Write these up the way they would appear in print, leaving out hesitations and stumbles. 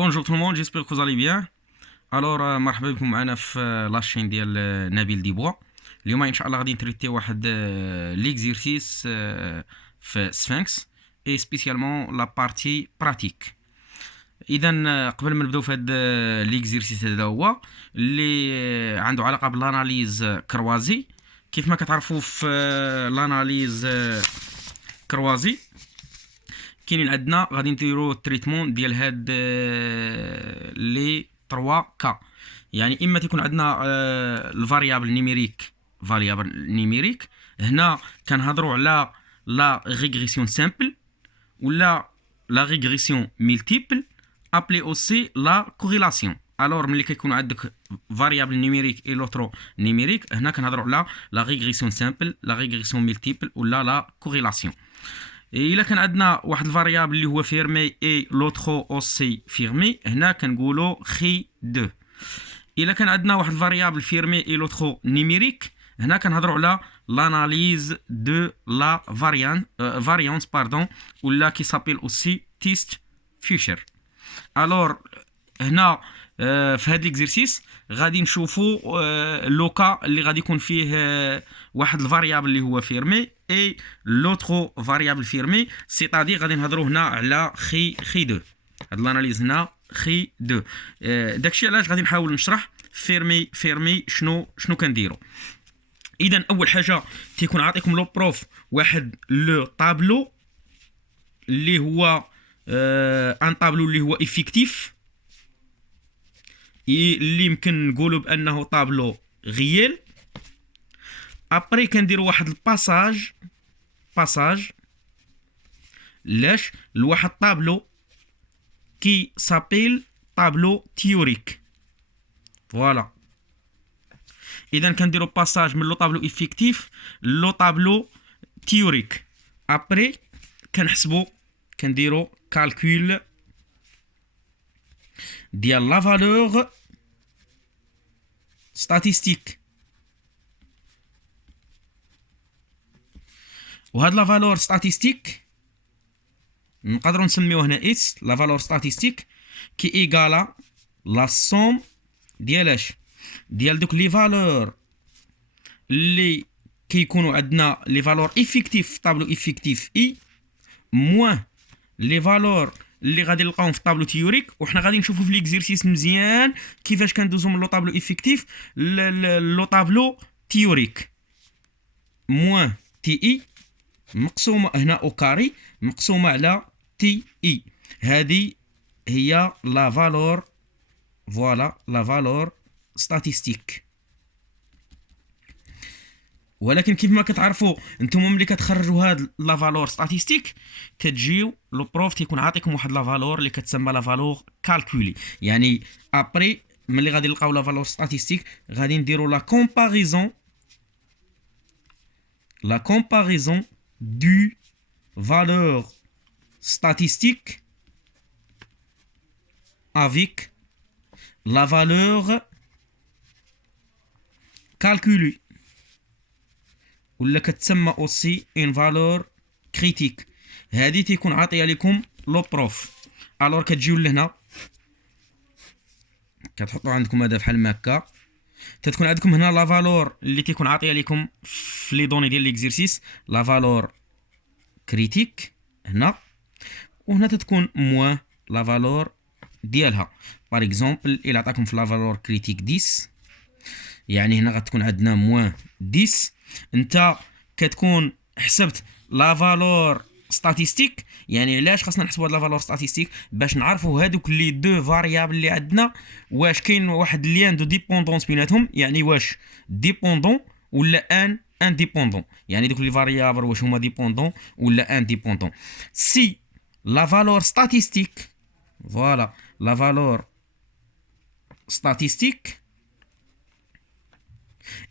Bonjour tout le monde, j'espère que vous allez bien. مرحبا بكم معنا في لاشين ديال نبيل ديبوا. اليوم ان شاء الله غادي نتريتي واحد ليكزيرسيس في سفنكس اي سبيسيالمون لا بارتي براتيك. اذا قبل ما نبداو في هذا ليكزيرسيس هذا هو اللي عنده علاقه بالاناليز كروازي. كيف ما كتعرفوا في الاناليز كروازي كاينين عندنا غادي نديرو التريتمون ديال هاد لي 3 كا. يعني اما تيكون عندنا الفاريابل نيميريك هنا كنهضروا على لا ريغريسيون سامبل ولا لا ريغريسيون ملتيبل ابلي اوسي لا كوريلاسيون. الور ملي كيكون عندك فاريابل نيميريك اي لوترو نيميريك هنا كنهضروا على لا ريغريسيون سامبل لا ريغريسيون ملتيبل ولا لا كوريلاسيون. الا كان عندنا واحد الفاريابل اللي هو فيرمي اي لوترو اوسي فيرمي هنا كنقولوا خي 2. الا كان عندنا واحد الفاريابل فيرمي اي لوترو نيميريك هنا كنهضروا على لاناليز دو لا فاريانس ولا كي سابيل اوسي تيست فيوشر. الور هنا في هذا الاكزرسيس غادي نشوفوا لوكا اللي غادي يكون فيه واحد الفاريابل اللي هو فيرمي اي لوترو فاريابل فيرمي سيتادي غادي نهضروا هنا على خي 2. هاد الاناليز هنا خي 2. داكشي علاش غادي نحاول نشرح فيرمي شنو كنديروا. اذا اول حاجه تيكون عاطيكم لو بروف واحد لو طابلو اللي هو ان طابلو اللي هو افيكتيف اللي يمكن نقولوا بانه طابلو غيال. ابري كنديروا واحد الباساج لاش لواحد طابلو كي سابيل طابلو تيوريك. فوالا اذا كنديروا باساج من لو طابلو افيكتيف لو طابلو تيوريك. ابري كنحسبوا كنديروا كالكول ديال لا فالور ستاتيستيك. وهاد لا فالور ستاتيستيك نقدروا نسميوه هنا اس لا فالور ستاتيستيك كي ايغالا لا سوم ديالاش ديال دوك لي فالور اللي كيكونوا عندنا لي فالور افيكتيف في طابلو افيكتيف اي موان لي فالور اللي غادي نلقاوهم في الطابلو تيوريك. وحنا غادي نشوفوا في ليكزيرسيس مزيان كيفاش كندوزو من لو طابلو افيكتيف لو طابلو تيوريك. موان تي اي مقسومه هنا او كاري مقسومه على تي اي. هذه هي لا فالور فوالا لا فالور ستاتيستيك. ولكن كيف ما كتعرفوا نتوما ملي كتخرجوا هاد لا فالور ستاتيستيك كتجيو لو بروف تيكون عاطيكم واحد لا فالور اللي كتسمى لا فالور كالكولي. يعني ابري ملي غادي نلقاو لا فالور ستاتيستيك غادي نديروا لا كومباريزون du valeur statistique avec la valeur calculée ولا كتسمى اوسي ان فالور كريتيك. هذه تيكون عاطيه لكم لو بروف. الور كتجيو لهنا كتحطوا عندكم هذا بحال ما هكا تتكون عندكم هنا لا فالور اللي تيكون عاطيه لكم في لي دوني ديال ليكزيرسيس لا فالور كريتيك هنا وهنا تتكون موان لا فالور ديالها. باغ اكزومبل الا عطاكم في لا فالور كريتيك 10 يعني هنا غتكون عندنا موان 10. انت كتكون حسبت لا فالور ستاتيستيك. يعني علاش خاصنا نحسبوا هاد لا فالور ستاتيستيك؟ باش نعرفوا هادوك لي دو فاريابل اللي عندنا واش كاين واحد ليان دو ديبوندونس بيناتهم، يعني واش ديبوندون ولا ان انديبوندون، يعني دوك لي فاريابل واش هما ديبوندون ولا انديبوندون. سي لا فالور ستاتيستيك فوالا لا فالور ستاتيستيك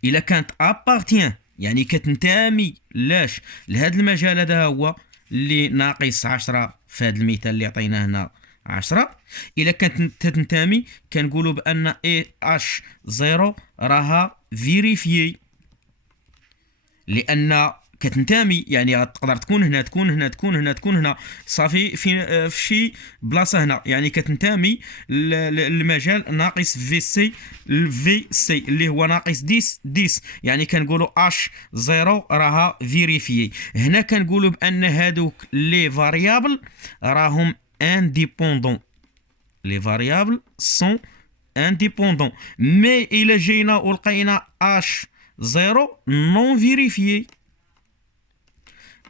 الا كانت ابارتيان يعني كتنتمي لاش لهذا المجال هذا هو اللي ناقص 10 في هذا المثال اللي عطيناه هنا 10. الا كانت تنتمي كنقولوا بان اي اش 0 راها فيريفيي لان كتنتمي، يعني تقدر تكون هنا تكون هنا تكون هنا تكون هنا صافي في شي بلاصه هنا، يعني كتنتمي للمجال ناقص في سي اللي هو ناقص 10 يعني كنقولوا اش 0 راها فيريفيي. هنا كنقولوا بان هادوك لي فاريابل راهم انديبوندون، لي فاريابل سون انديبوندون. مي الا جينا ولقينا اش 0 نون فيريفيي،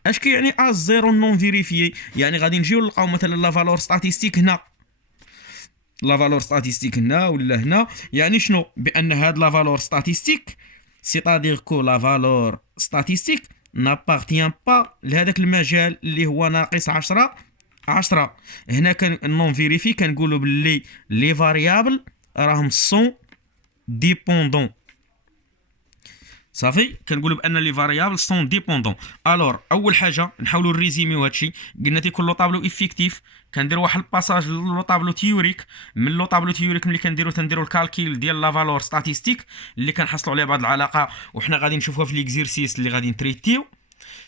اش كيعني اش 0 نون فيريفيي؟ يعني غادي نجيو نلقاو مثلا لا فالور ستاتيستيك هنا، لا فالور ستاتيستيك هنا ولا هنا، يعني شنو؟ بان هاد لا فالور ستاتيستيك سيتادير كو لا فالور ستاتيستيك نابارتيان با لهذاك المجال اللي هو ناقص 10. هنا كان نون فيريفي كنقولوا باللي لي فاريابل راهم سون ديبوندون، صافي كنقولوا بان لي فاريابل سون ديبوندون. الور اول حاجه نحاولوا نريزيميو هادشي، قلنا تيكون لو طابلو افيكتيف، كندير واحد الباساج لو طابلو تيوريك، من لو طابلو تيوريك ملي تنديروا الكالكيل ديال لا فالور ستاتيستيك اللي كنحصلوا عليها بعض العلاقه، وحنا غادي نشوفوها في ليكزيرسيس اللي غادي نتريتيو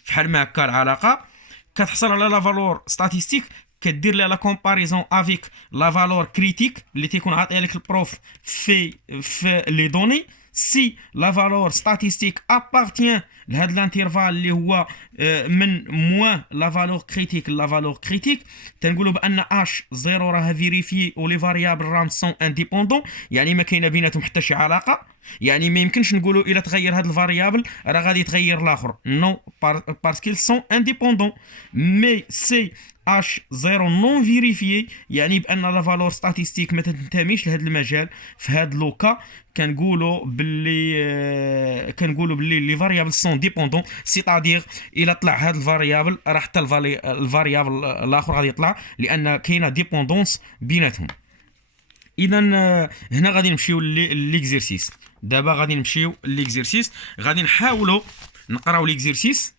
فحال ما هكا. العلاقه كتحصل على لا فالور ستاتيستيك، كدير لها لا كومباريزون افيك لا فالور كريتيك اللي تيكون عاطيها لك البروف في لي دوني. سي لا فالور ستاتيستيك ابارتيان لهاد الانترفال اللي هو من موان لا فالور كريتيك لا فالور كريتيك، تنقولوا بان اش 0 راها فيريفي ولي فاريابل راهم سون انديبوندون، يعني ما كاينه بيناتهم حتى شي علاقه. يعني ما يمكنش نقولوا الا تغير هاد الفاريابل راه غادي يتغير الاخر، نو باسكو سون انديبوندون. مي سي اش 0 نون فيريفيي، يعني بان لا فالور ستاتيستيك ما تنتميش لهذا المجال. في هذا لوكا كنقولوا باللي لي فاريابل سون ديبوندون، سيتادير الا طلع هذا الفاريابل راه حتى الفاريابل الاخر غادي يطلع، لان كاينه ديبوندونس بيناتهم. اذا هنا غادي نمشيو ليكزيرسيس. دابا غادي نمشيو ليكزيرسيس، غادي نحاولوا نقراو ليكزيرسيس،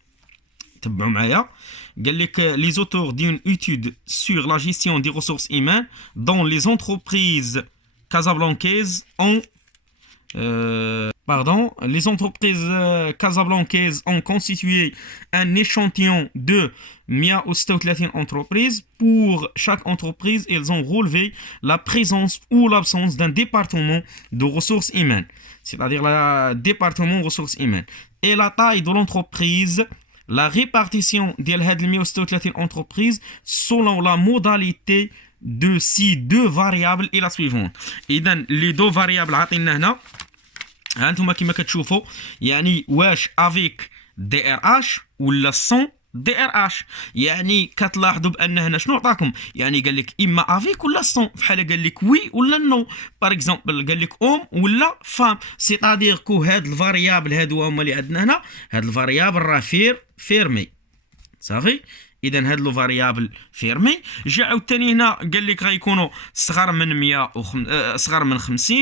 تبعوا معايا. قال لك les auteurs d'une étude sur la gestion des ressources humaines dans les entreprises casablancaises les entreprises casablancaises ont constitué un échantillon de 136 entreprises. Pour chaque entreprise, ils ont relevé la présence ou l'absence d'un département de ressources humaines, c'est-à-dire le département de ressources humaines, et la taille de l'entreprise, la répartition de ces 136 entreprises selon la modalité de ces deux variables est la suivante. إذا les deux variables عطينا هنا هانتوما كما كتشوفوا، يعني واش افيك دي ار اش ولا سون دي ار اش. يعني كتلاحظوا بان هنا شنو عطاكم، يعني قال لك اما افيك ولا سون، بحال قال لك وي ولا نو. باغ اكزومبل قال لك اوم ولا فام، سيتادير كو هاد الفاريابل هادو هما اللي عندنا هنا، هاد الفاريابل راه فيرمي صافي. اذا هاد لو فاريابل فيرمي. جا عاوتاني هنا قال لك غيكونوا صغر من 100 صغر من 50،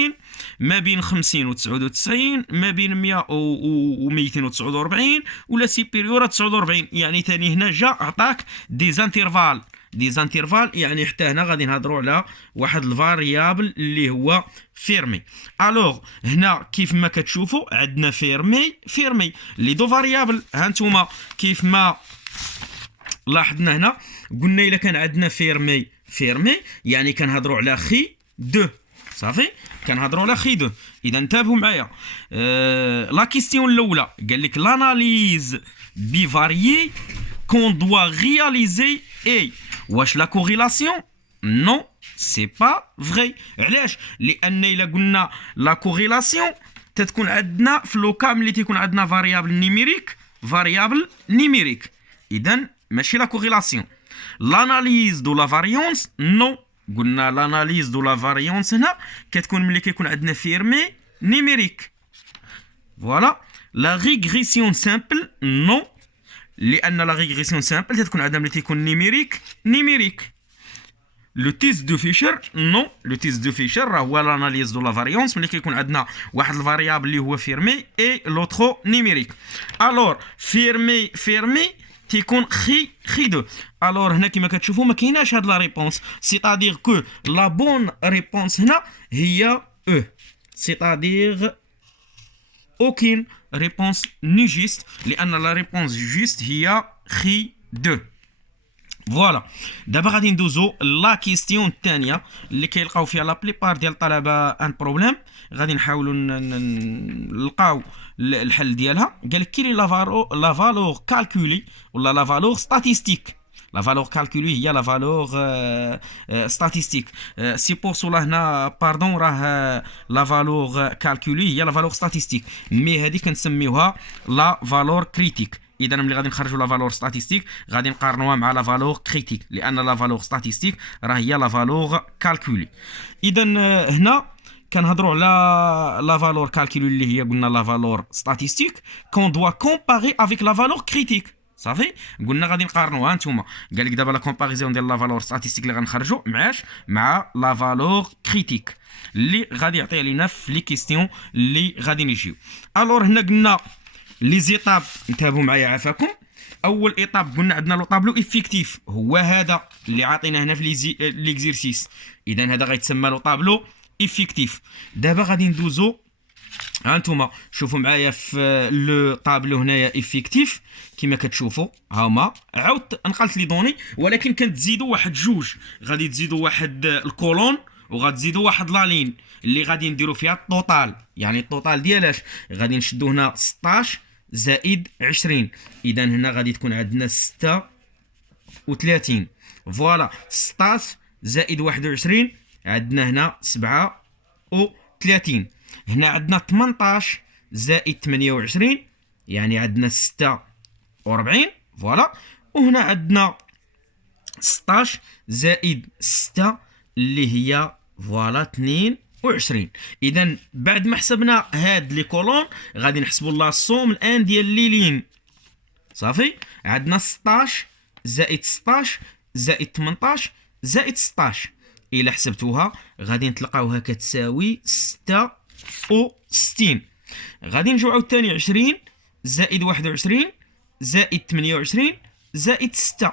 ما بين 50 و 99، ما بين 100 و 249، ولا سيبيريور 49. يعني ثاني هنا جا عطاك دي زانترفال يعني حتى هنا غادي نهضروا على واحد الفاريابل اللي هو فيرمي. الوغ هنا كيف ما كتشوفوا عندنا فيرمي لي دو فاريابل. هانتوما كيف ما لاحظنا هنا قلنا الا كان عندنا فيرمي يعني كنهضروا على خي دو، صافي كنهضروا على خي دو. اذا انتبهوا معايا. لا كيستيون الاولى قال لك لاناليز بيفاريي كون دوا رياليزي اي واش لا كوريلاسيون نو سي با فري. علاش؟ لان الا قلنا لا كوريلاسيون تتكون عندنا في لو كام اللي تيكون عندنا فاريابل نيميريك، اذا ماشي لا كوريلاسيون. لاناليز دو لا فاريونس نو، قلنا لاناليز دو لا فاريونس هنا كتكون ملي كيكون عندنا فيرمي نيميريك. فوالا. لا ريغريسيون سامبل نو، لان لا ريغريسيون سامبل تتكون عندنا ملي تيكون نيميريك. لو تيست دو فيشر نو، لو تيست دو فيشر راه هو لاناليز دو لا فاريونس ملي كيكون عندنا واحد الفاريابل اللي هو فيرمي اي لوترو نيميريك. الور فيرمي تيكون خي دو. الور هنا كما كتشوفوا ما كايناش هاد لا ريبونس، سيتادير كو لا بون ريبونس هنا هي او، سيتادير aucune réponse ni juste لان لا ريبونس جوست هي خي 2. فوالا دابا غادي ندوزو لا كيستيون الثانيه اللي كيلقاو فيها لا بليبار ديال الطلبه ان بروبليم. غادي نحاولوا نلقاو الحل ديالها. قال لك كاين لا فالور كالكولي ولا لا فالور ستاتيستيك. لا فالور كالكولي هي لا فالور ستاتيستيك. سيبوسو لا هنا باردون راه لا فالور كالكولي هي لا فالور ستاتيستيك، مي هذه كنسميوها لا فالور كريتيك. اذا ملي غادي نخرجوا لا فالور ستاتيستيك غادي نقارنوها مع لا فالور كريتيك، لان لا فالور ستاتيستيك راه هي لا فالور كالكولي. اذا هنا كنهضروا على لا فالور كالكولي اللي هي قلنا لا فالور ستاتيستيك كون دوا كومباري افيك لا فالور كريتيك. صافي قلنا غادي نقارنوها. نتوما قال لك دابا لا كومباريزون ديال لا فالور ستاتيستيك اللي غنخرجوا مع لا فالور كريتيك اللي غادي يعطي لينا في لي كيستيون اللي غادي نجيو. الور هنا قلنا لي زيتاب، انتبهوا معايا عافاكم. اول ايطاب قلنا عندنا لو طابلو افيكتيف هو هذا اللي عاطينا هنا في ليكزيرسيس. اذا هذا غيتسمى لو طابلو افيكتيف. دابا غادي ندوزو هانتوما شوفوا معايا في لو طابلو هنايا افيكتيف كما كتشوفوا هاهما. عاود نقلت لي دوني ولكن كتزيدوا واحد جوج، غادي تزيدوا واحد الكولون وغتزيدوا واحد لا لين اللي غادي نديروا فيها الطوطال. يعني الطوطال ديالاش غادي نشدوا هنا 16 زائد 20. اذا هنا غادي تكون عندنا 36. فوالا 16 زائد 21 عندنا هنا 37. هنا عندنا 18 زائد 28 يعني عندنا 46. فوالا وهنا عندنا 16 زائد 6 اللي هي فوالا 22. اذا بعد ما حسبنا هاد لي كولون غادي نحسبوا لا الصوم الان ديال لي لين. صافي عندنا 16 زائد 16 زائد 18 زائد 16. الا حسبتوها غادي نتلقاوها كتساوي 66. غادي نجيو عاوتاني 20 زائد 21 زائد 28 زائد 6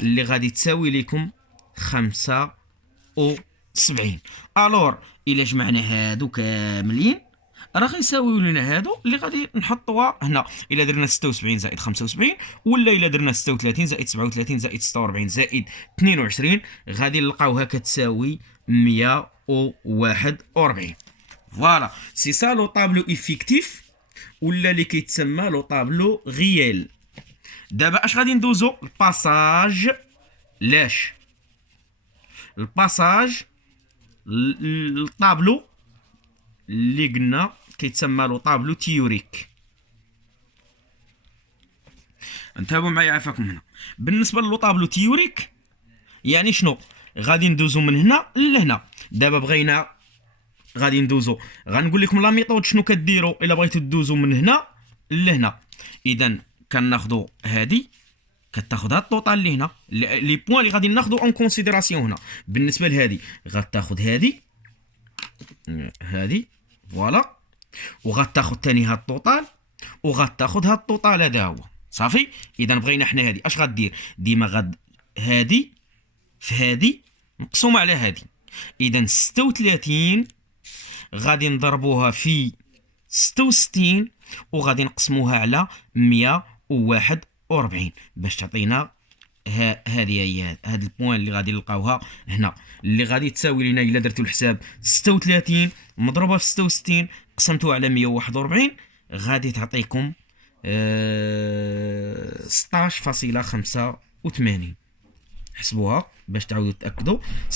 اللي غادي تساوي لكم 75. الور الا جمعنا هادو كاملين راه غيساويو لنا هادو اللي غادي نحطوها هنا. الا درنا 76 زائد 75 ولا الا درنا 36 زائد 37 زائد 46 زائد 22 غادي نلقاوها كتساوي 141. فوالا سي سا لو طابلو افيكتيف ولا اللي كيتسمى لو طابلو غيال. دابا اش غادي ندوزو الباساج. لاش الباساج الطابلو اللي قلنا كيتسمى له طابلو تيوريك. انتبهوا معايا عافاكم. هنا بالنسبه للو طابلو تيوريك يعني شنو؟ غادي ندوزو من هنا لهنا. دابا بغينا غادي ندوزو غنقول لكم لا ميثود شنو كديروا الا بغيتو دوزو من هنا لهنا. اذا كناخذوا هادي كتاخذ هاد الطوطال اللي هنا لي بوين اللي غادي ناخذو اون كونسيديراسيون. هنا بالنسبه لهادي غتاخذ هادي فوالا وغتاخذ ثاني هاد الطوطال وغتاخذ هاد الطوطال هذا هو. صافي اذا بغينا حنا هادي اش غدير؟ ديما غاد هادي في هادي مقسومه على هادي. اذا 36 غادي نضربوها في 66 وغادي نقسموها على 141 باش تعطينا هذه هي هاد البوين اللي غادي نلقاوها هنا اللي غادي تساوي لنا الا درتو الحساب 36 مضروبه في 66 قسمتوها على 141 غادي تعطيكم 16.85. حسبوها باش تعاودوا تاكدوا 16.85.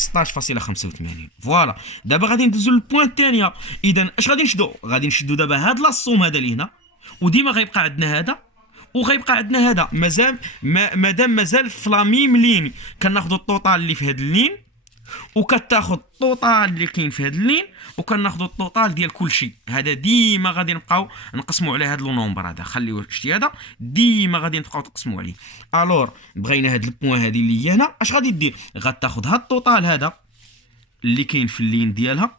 فوالا دابا غادي ندوزو للبوين الثانيه. اذا اش غادي نشدو؟ غادي نشدو دابا هاد لاصوم هذا اللي هنا وديما غيبقى عندنا هذا وغيبقى عندنا هذا مادام مازال في لا ميم لين. كناخذوا الطوطال اللي في هاد اللين وكتاخذ الطوطال اللي كاين في هاد اللين وكناخذوا الطوطال ديال كلشي. هذا ديما غادي نبقاو نقسموا على هاد لو نومبر هذا. خليوه شتي هذا ديما غادي نبقاو تقسموا عليه. الور بغينا هاد البوين هذه اللي هي هنا اش غادي دير؟ غتاخذ هاد الطوطال هذا اللي كاين في اللين ديالها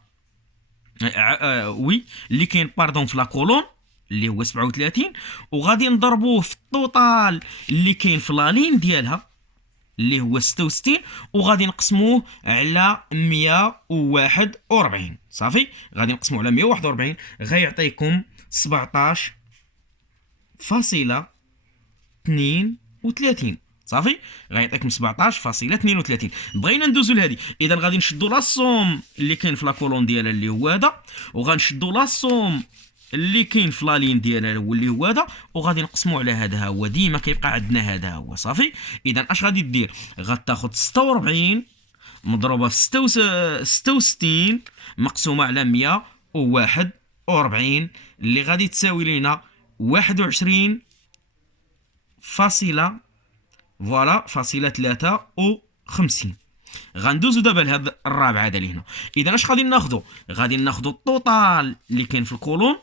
وي اللي كاين باردون في لا كولون اللي هو 37 وغادي نضربوه في الطوطال اللي كاين في لا لين ديالها اللي هو 66 وغادي نقسموه على 141. صافي غادي نقسموه على 141 غيعطيكم 17.32. صافي غيعطيكم 17.32. بغينا ندوزو لهادي، اذا غادي نشدو لا صوم اللي كاين في لا كولون ديالها اللي هو هذا، وغنشدو لا صوم اللي كاين في لا لين ديالها اللي هو هذا، وغادي نقسمو على هذا. هو ديما كيبقى عندنا هذا هو. صافي اذا اش غادي دير؟ غتاخد 46 مضروبه في 66 مقسومه على 141 اللي غادي تساوي لينا 21 فاصله فوالا فاصله 53. غندوزو دابا لهاد الرابعه هذا اللي هنا. اذا اش غادي ناخذو؟ غادي ناخذو الطوطال اللي كاين في الكولون،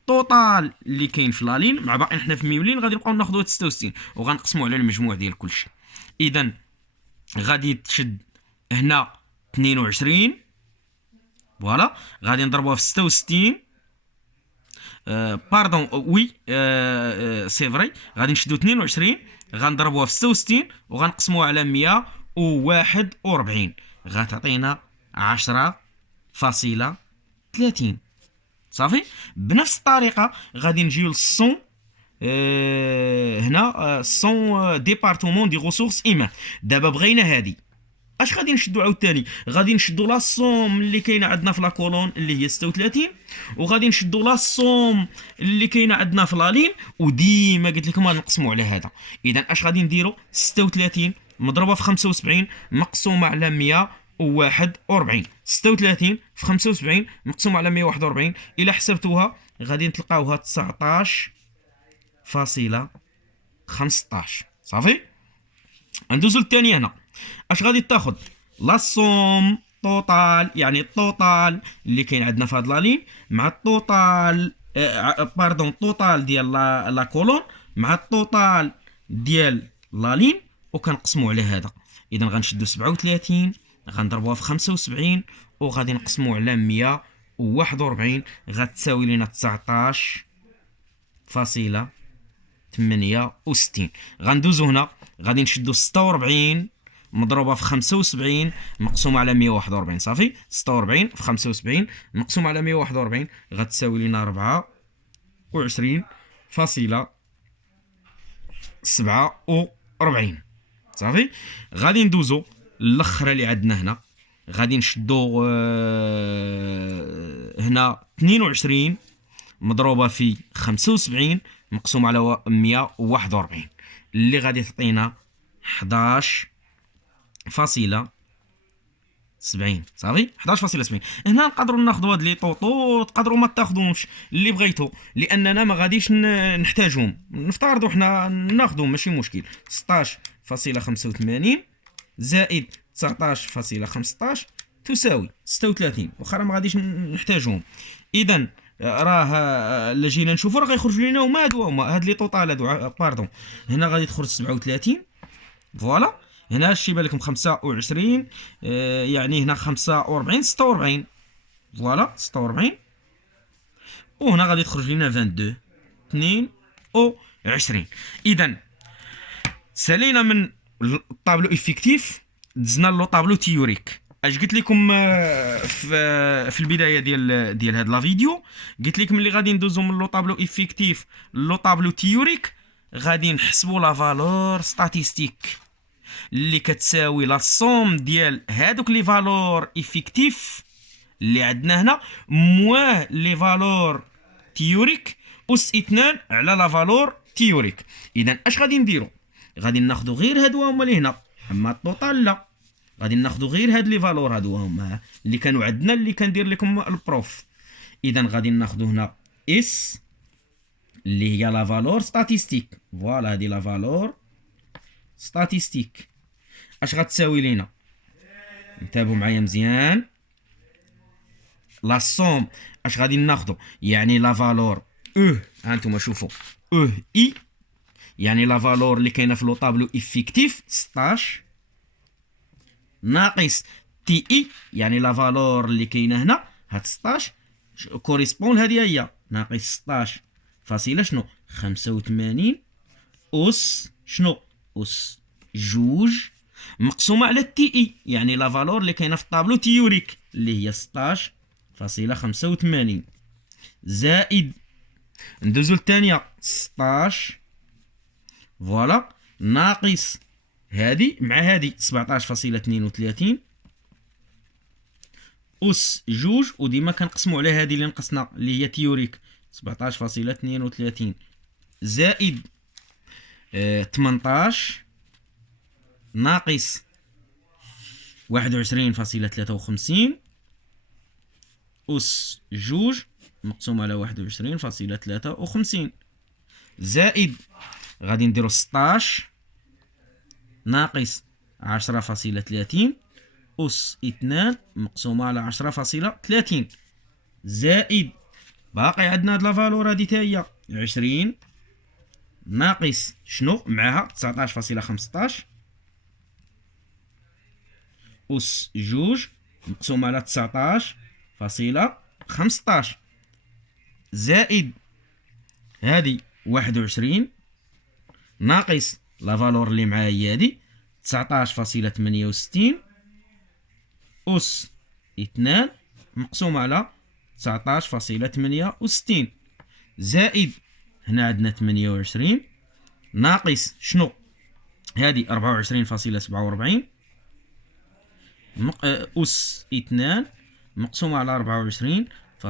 الطوطال اللي كاين في لالين، مع باقي حنا في ميولين غادي نبقاو ناخذو 66 وغنقسمو على المجموع ديال كلشي. اذا غادي تشد هنا 22 فوالا، غادي نضربوها في 66 باردون وي سي فري، غادي نشدو 22 غنضربوها في 66 وغنقسموها على 141 غتعطينا 10.30. صافي بنفس الطريقه غادي نجيو للصون هنا صون ديبارتمون دي ريسورس ايمان. دابا بغينا هادي، اش غادي نشدو عاوتاني؟ غادي نشدو لا صوم اللي كاينه عندنا في لا كولون اللي هي 36، وغادي نشدو لا صوم اللي كاينه عندنا في لالين، وديما قلت لكم غنقسموا على هذا. اذا اش غادي نديرو؟ 36 مضروبه في 75 مقسومه على 141. 36 في 75 مقسومه على 141 الا حسبتوها غادي نتلقاوها 19.15. صافي ندوزو للثانيه هنا. اش غادي تاخذ؟ لا صوم توتال، يعني التوتال اللي كاين عندنا في هاد لالين مع التوتال باردون التوتال ديال لا كولون مع التوتال ديال لالين وكنقسموا على هذا. اذا غنشدو 37 غنضربوها في 75 وغادي نقسموا على 141 غتساوي لنا 19.68. غندوزو هنا غادي نشدو 46 مضروبه في 75 مقسومه على 141. صافي 46 في 75 مقسومه على 141 غتساوي لنا 24.47. صافي غادي ندوزو الاخرى اللي عندنا هنا. غادي نشدو هنا 22 مضروبه في 75 مقسومه على 141 اللي غادي تعطينا 11.70. صافي 11.70. هنا نقدروا ناخذوا هاد لي طوطو، تقدروا ما تاخذوهمش اللي بغيتو لاننا ما غاديش نحتاجهم، نفترضوا حنا ناخذهم ماشي مشكل. 16.85 زائد 19.15 تساوي 36 واخا ما غاديش نحتاجهم. اذا راه الا جينا نشوفوا راه غيخرج لينا هما هاد لي طوطال هادو باردون. هنا غادي تخرج 37 فوالا، هنا اش يبان لكم 25 يعني هنا 45 46 فوالا 46، وهنا غادي تخرج لنا 22. اذا سالينا من الطابلو افيكتيف دزنا لو طابلو تيوريك. اش قلت لكم في البدايه ديال هاد لا فيديو؟ قلت لكم اللي غادي ندوزو من لو طابلو افيكتيف لو طابلو تيوريك غادي نحسبوا لا فالور ستاتيستيك اللي كتساوي لا صوم ديال هادوك لي فالور افيكتيف اللي عندنا هنا مواه لي فالور تيوريك اس 2 على لا فالور تيوريك. اذا اش غادي نديرو؟ غادي ناخذوا غير هادو هما اللي هنا، اما الطوطال لا، غادي ناخذوا غير هاد لي فالور هادو هما اللي كانوا عندنا اللي كندير لكم البروف. اذا غادي ناخذوا هنا اس اللي هي لا فالور ستاتيستيك، فوالا هادي لا فالور ستاتيستيك. اش غتساوي لينا؟ انتبهوا معايا مزيان. لا صوم اش غادي ناخذوا؟ يعني لا فالور ها انتم شوفوا اي يعني لا فالور اللي كاينه في لو طابلو افيكتيف 16 ناقص تي اي يعني لا فالور اللي كاينه هنا هاد 16 كوريسبون هذه هي ناقص 16 فاصله شنو 85 اس شنو اس جوج مقسومه على تي اي يعني لا فالور اللي كاينه في الطابلو تيوريك اللي هي 16.85 زائد ندوزو للثانيه 16 فوالا ناقص هادي مع هادي 17.32 أس جوج، وديما كنقسمو على هادي اللي نقصنا اللي هي تيوريك 17.32 زائد 18 ناقص 21.53 أس جوج مقسوم على 21.53 زائد غادي نديرو 16 ناقص 10.30 أس 2 مقسومة على 10.30 زائد باقي عندنا هاد لافالور هادي تا هي 20 ناقص شنو معاها 19.15 أس جوج مقسوم على 19.15 زائد هادي 21 ناقص لافالور اللي معاها هي هادي 19.68 أس 2 مقسوم على 19.68 زائد هنا عندنا 28 ناقص شنو هادي 24.47 أس 2 مقسوم على 24.47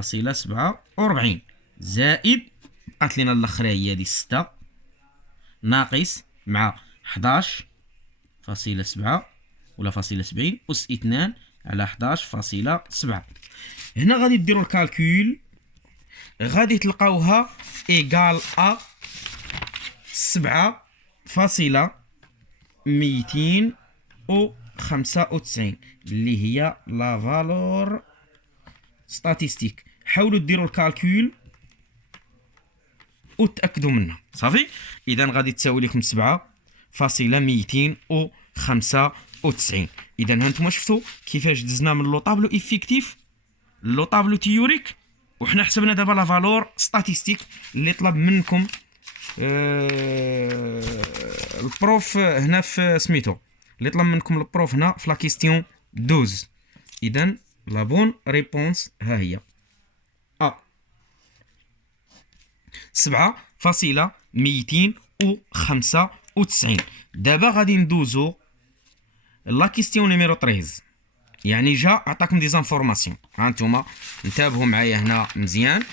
زائد بقات لينا الاخرى هي هادي 6 ناقص مع 11.7 ولا فاصلة 70 أس 2 على 11.7. هنا غادي ديرو الكالكول غادي تلقاوها إيكال أ 7.295 اللي هي لا فالور ستاتيستيك. حاولوا ديروا الكالكول وتأكدوا منها صافي. إذا غادي تساوي لكم 7.295. إذا هانتوما شفتوا كيفاش دزنا من لو طابلو إفيكتيف لو طابلو تيوريك، وحنا حسبنا دابا لا فالور ستاتيستيك اللي طلب منكم البروف هنا في سميتو، اللي طلب منكم البروف هنا في لا كيستيون 12. إذا لا بون ريبونس ها هي أ 7.295. دابا غادي ندوزو لا كيستيون نيميرو 13. يعني جا عطاكم دي زانفورماسيون، ها نتوما انتبهوا معايا هنا مزيان.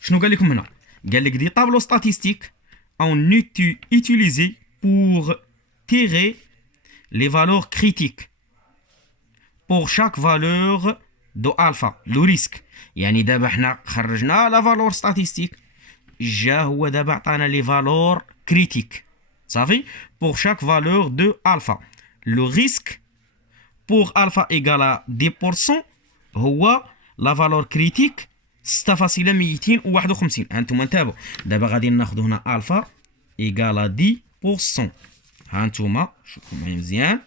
شنو قال لكم هنا؟ قال لك دي طابلو ستاتيستيك اون utilisé pour tirer les valeurs critiques pour chaque valeur de alpha لو ريسك. يعني دابا حنا خرجنا لا فالور ستاتيستيك، جا هو دابا عطانا لي فالور كريتيك صافي pour chaque valeur de alpha. لو ريسك pour alpha égale 10% هو لا فالور كريتيك 6.251. هانتوما انتبهوا دابا غادي ناخذ هنا الفا ايكالا 10%. هانتوما شوفوا معايا مزيان.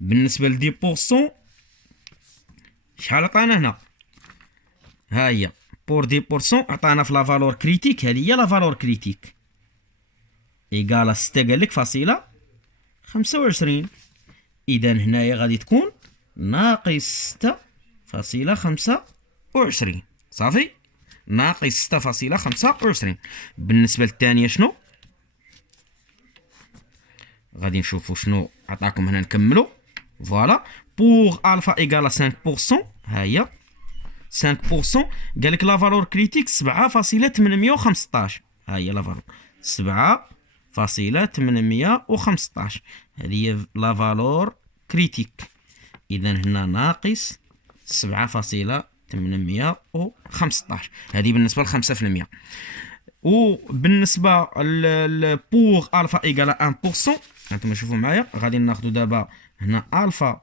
بالنسبه ل 10% شحال عطانا هنا؟ ها هي بور 10% عطانا في لا فالور كريتيك، هذه هي لا فالور كريتيك ايكالا 6 قال لك فاصله 25. اذا هنايا غادي تكون ناقص 6.25 صافي، ناقص 6.25. بالنسبه للثانيه شنو غادي نشوفوا شنو عطاكم هنا نكملوا. فوالا بور الفا ايكالا 5%، ها هي 5% قال لك لا فالور كريتيك 7.815. ها هي لا فالور 7.815 هذه هي لا فالور كريتيك. اذا هنا ناقص 7.815. هذه بالنسبه ل 5%. وبالنسبه بور الفا ايكالا 1%، انتم شوفوا معايا غادي ناخذ دابا هنا الفا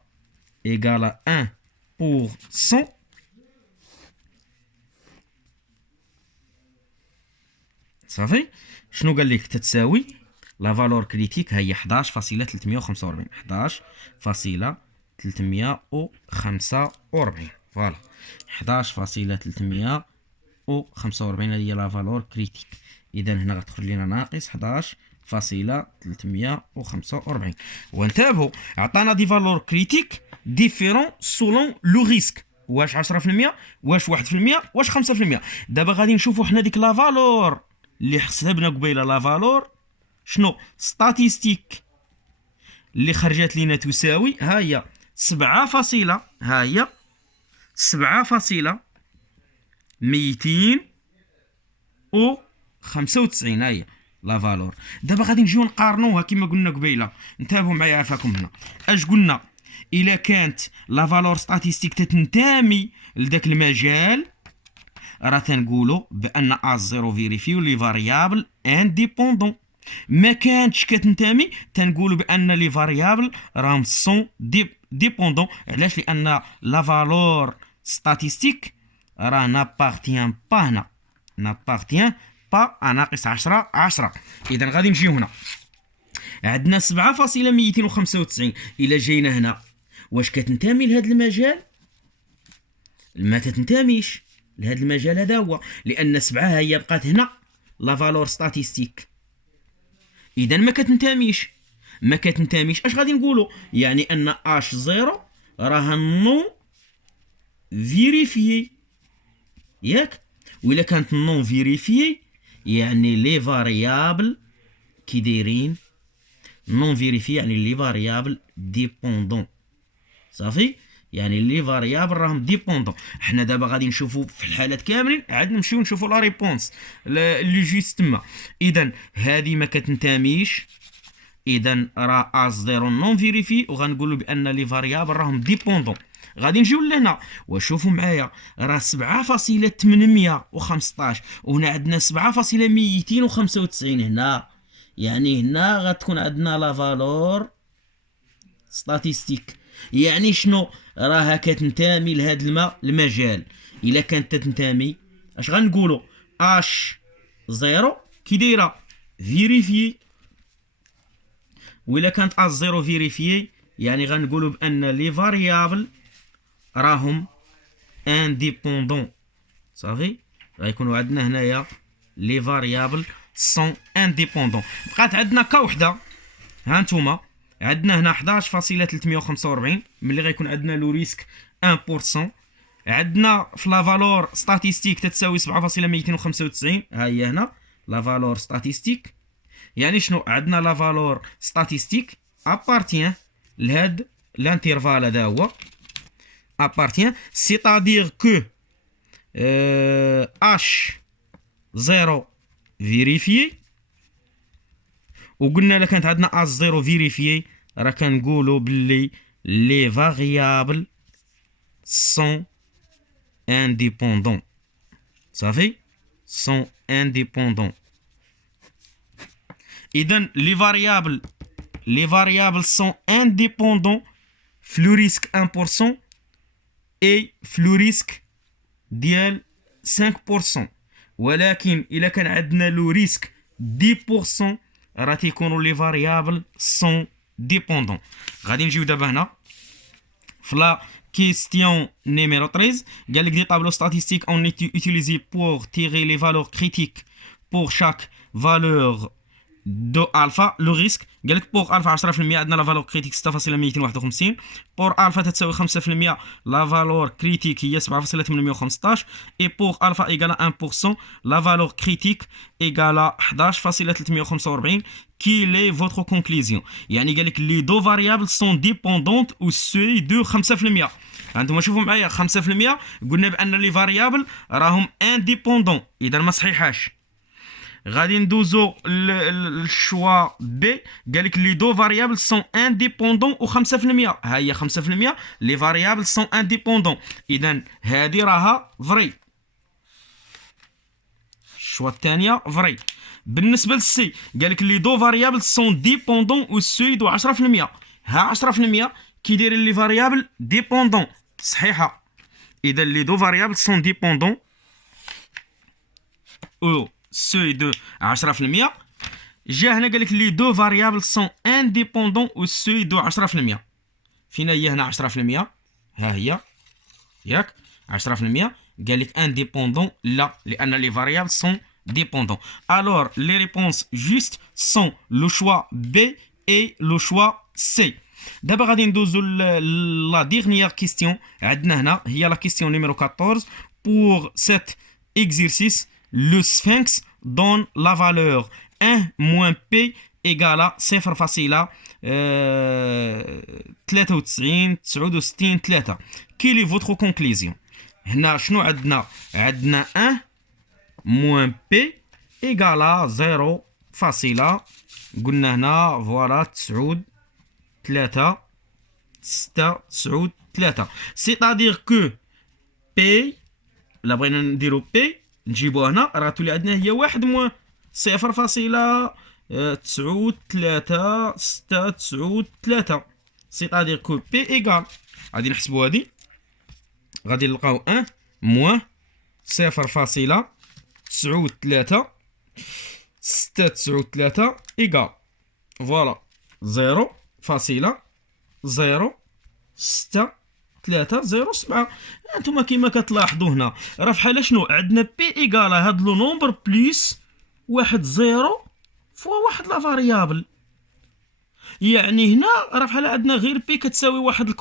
ايكالا 1%. صافي شنو قال لك تتساوي لا فالور كريتيك هي 11.345. 11.345 فوالا 11.345 هي لا فالور كريتيك. اذا هنا غتخرج لنا ناقص 11.345. وانتبهوا عطانا دي فالور كريتيك ديفيرون سولون لو ريسك. واش 10%، واش 1%، واش 5%. دابا غادي نشوفوا حنا ديك لا فالور اللي حسبنا قبيله، لا فالور شنو ستاتيستيك اللي خرجت لينا تساوي ها هي 7 ها هي 7.295 ها هي لا فالور. دابا غادي نجيو نقارنوها كما قلنا قبيله. انتبهوا معايا عافاكم هنا. اش قلنا؟ الا كانت لا فالور ستاتيستيك تنتمي لذاك المجال، راه تنقولوا بان A0 فيريفيو لي فاريابل انديبوندون. ما كانتش كتنتمي تنقولوا بان لي فاريابل راهم سون ديبوندون. علاش؟ لان لا فالور ستاتيستيك راه نابارتيان با هنا، نابارتيان با ناقص 10. اذا غادي نجيو هنا عندنا 7.295. الا جينا هنا واش كتنتمي لهذا المجال؟ ما تتنتميش لهذا المجال هذا هو، لان 7 هي بقات هنا لا فالور ستاتيستيك، اذا ما كتنتميش. اش غادي نقولوا؟ يعني ان H0 راه نون فيريفيي، ياك؟ وإلا كانت نون فيريفيي يعني لي فاريابل كي دايرين نون فيريفي، يعني لي فاريابل ديبوندون. صافي، يعني لي فاريابل راهم ديبوندون. حنا دابا غادي نشوفوا في الحالات كاملين، عاد نمشيو نشوفوا لا ريبونس اللي جيست تما. اذا هذه ما كتنتميش، اذا راه A0 نون فيريفي، وغنقولوا بان لي فاريابل راهم ديبوندون. غادي نجيو لهنا وشوفوا معايا، راه 7.815 وهنا عندنا 7.295 هنا، يعني هنا غتكون عندنا لا فالور ستاتيستيك. يعني شنو؟ راها كتنتمي لهذا المجال. الا كانت تنتمي اش غنقولوا؟ H0 كي دايره فيريفي، وإلا كانت A0 فيريفي يعني غنقولوا بان لي فاريابل راهم انديبوندون. صافي، غيكونوا عندنا هنايا لي فاريابل سون انديبوندون. بقات عندنا كا وحده، ها نتوما عندنا هنا 11.345 ملي غيكون عندنا لو ريسك 1%. عندنا في لا فالور ستاتيستيك تتساوي 7.295، ها هي هنا لا فالور ستاتيستيك. يعني شنو؟ عندنا لا فالور ستاتيستيك ابارتيان لهاد لانترفال هذا هو appartient, c'est-à-dire que H0 vérifié، وقلنا الا كانت عندنا A0 vérifié راه كنقولوا باللي les variables sont indépendants. صافي، sont indépendants. اذا les variables sont indépendants في le risque 1% اي فلو ريسك ديال 5%. ولكن الا كان عندنا لو ريسك 10% راه تيكونوا لي فاريابل سون ديبوندون. غادي نجيو دابا هنا في لا كيستيون نيميرو 13. قال لك دي طابلو ستاتيستيك اون utilisé pour tirer les valeurs critiques pour chaque valeur دو الفا. لو ريسك قال لك بوغ الفا 10% عندنا لا فالور كريتيك 6.251، بور الفا تتساوي 5% لا فالور كريتيك هي 7.815، اي بوغ الفا ايكالا 1% لا فالور كريتيك ايكالا 11.345. كي لي فوتر كونكلوزيون؟ يعني قال لك لي دو فاريابل سون ديبوندونت او سوي دو 5%. انتم شوفوا معايا 5% قلنا بان لي فاريابل راهم انديبوندون، اذا ما صحيحاش. غادي ندوزو للشوا بي، قال لك لي دو فاريابل سون انديبوندون و 5%، ها هي 5% لي فاريابل سون انديبوندون، اذا هذه راها فري. الشوا الثانيه فري. بالنسبه للسي قال لك لي دو فاريابل سون ديبوندون و سوي دو 10%، ها 10% كي دايرين لي فاريابل ديبوندون، صحيحه. اذا لي دو فاريابل سون ديبوندون او سوي دو 10%. جا هنا قال لك لي دو فاريابل سون انديبوندون و سوي دو 10%. فينا هي هنا 10%، ها هي ياك 10%. قال لك انديبوندون لا، لان لي فاريابل سون ديبوندون. alors les réponses justes sont le choix B et le choix C. دابا غادي ندوزو لا ديغنيير كيستيون عندنا هنا، هي لا كيستيون نيميرو 14. pour cet exercice le sphinx donne la valeur 1 moins p égale à 0.93 69 3. quelle est votre conclusion؟ هنا شنو عندنا 1 moins p égale à 0. قلنا هنا فوالا 9 3 6 9 3. c'est-à-dire que p لا بغينا نديرو بي نجيبو هنا راه تولي عندنا هي 1 موان 0.93 c'est-à-dire que p égal غادي نحسبو هادي غادي نلقاو 1 موان 0.93 693 égal فوالا 0.06307. انتما كيما كتلاحظوا هنا راه فحال شنو عندنا بي ايكال هاد لو نومبر بليس واحد زيرو فوا واحد لا فاريابل. يعني هنا راه فحال عندنا غير بي كتساوي واحد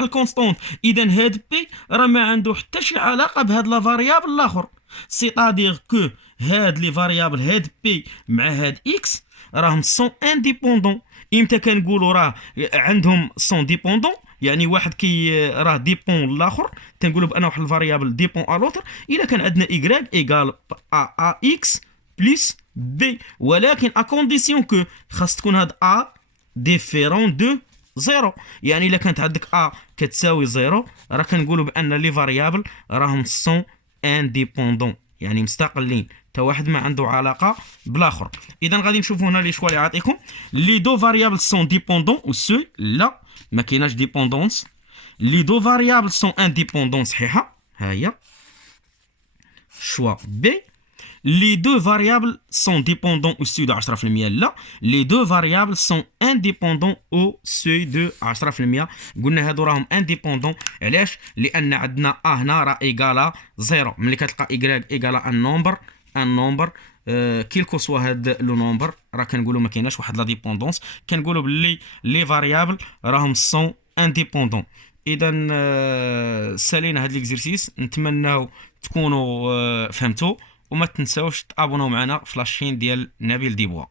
الكونستونت. اذا هاد بي راه ما عنده حتى شي علاقه بهاد لا فاريابل الاخر. سيتادير كو هاد لي فاريابل هاد بي مع هاد اكس راهم سون انديبوندون. امتى كنقولوا راه عندهم سون ديبوندون يعني واحد راه ديبون الاخر تنقولوا بان واحد الفاريابل ديبون على لوتر. الا كان عندنا y ايكال ا اكس بلس بي، ولكن ا كونديسيون كو خاص تكون هاد ا ديفيرون دو زيرو. يعني الا كانت عندك ا كتساوي زيرو راه كنقولوا بان لي فاريابل راهم سون انديبوندون يعني مستقلين، تا واحد ما عنده علاقه بالاخر. اذا غادي نشوفوا هنا لي شوا اللي عاطيكم لي دو فاريابل سون ديبوندون و سو لا ما كايناش ديبوندونس. لي دو فاريابل سون انديبوندون صحيحه ها هي شوا بي. لي دو فاريابل سون ديبوندون او سو دو 10% لا. لي دو فاريابل سون انديبوندون او سو دو 10%. قلنا هادو راهم انديبوندون علاش؟ لان عندنا ا هنا راه ايكالا زيرو. ملي كتلقى y ايكالا ان نومبر كيلكو سوا هاد لو نومبر راه كنقولوا ما كايناش واحد لا ديبوندونس، كنقولوا باللي لي فاريابل راهم سون انديبوندون. اذا سالينا هاد ليكزيرسيس، نتمناو تكونوا فهمتوا وما تنساوش تابوناو معنا في لاشين ديال نبيل ديبوا.